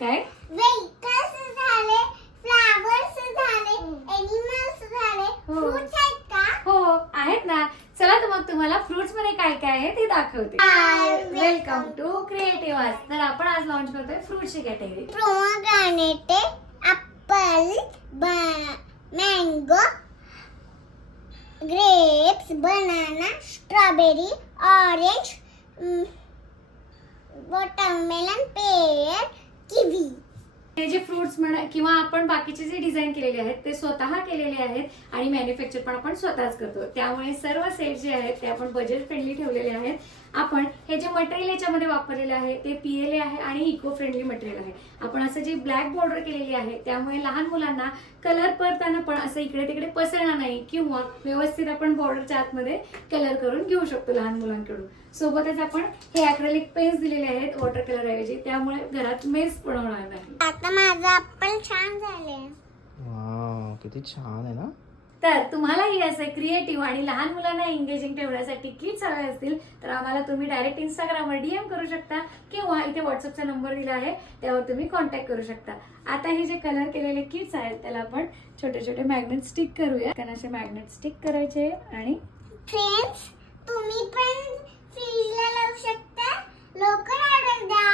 काय व्हेइकल्स झाले, फ्लावर्स झाले, एनिमल्स झाले, फ्रुट्स आहेत का? हो आहेत ना. चला तर मग तुम्हाला फ्रुट्स मध्ये काय काय आहे ते दाखवते. वेलकम टू क्रिएटिव्ह आज. तर आपण आज लॉन्च करतोय फ्रुट्सची category. Pomegranate, apple, mango, grapes, banana, strawberry, orange, watermelon, pear, kiwi. हे जे फ्रुट्स म्हणा किंवा आपण बाकीचे जे डिझाईन केलेले आहेत ते स्वतः केलेले आहेत आणि मॅन्युफॅक्चर पण आपण स्वतःच करतो. त्यामुळे सर्व सेट जे आहेत ते आपण बजेट फ्रेंडली ठेवलेले आहेत. आपण हे जे मटेरियल याच्यामध्ये वापरलेले आहे ते PLA आहे आणि इको फ्रेंडली मटेरियल आहे. आपण असं जे ब्लॅक बॉर्डर केलेली आहे त्यामुळे लहान मुलांना कलर करताना पण असं इकडे तिकडे पसरणार नाही किंवा व्यवस्थित आपण बॉर्डरच्या आतमध्ये कलर करून घेऊ शकतो लहान मुलांकडून. सोबतच आपण हे ॲक्रेलिक पेन्स दिलेले आहेत वॉटर कलर ऐवजी, त्यामुळे घरात मेस पण होणार नाही. आता माझं ऍपल छान झाले. वाव, किती छान आहे ना. तर तुम्हालाही असं क्रिएटिव्ह आणि लहान मुलांना एंगेजिंग ठेवण्यासाठी किट्स हवे असतील तर आम्हाला तुम्ही डायरेक्ट इंस्टाग्रामवर DM करू शकता किंवा इथे व्हॉट्सअपचा नंबर दिला आहे त्यावर तुम्ही कॉन्टॅक्ट करू शकता. आता हे जे कलर केलेले किट्स आहेत त्याला आपण छोटे छोटे मॅग्नेट स्टिक करूया. कारण असे मॅग्नेट स्टिक करायचे आणि फ्रेंड्स, तुम्ही पण फ्रीजला लावू शकता. लवकर ऑर्डर द्या.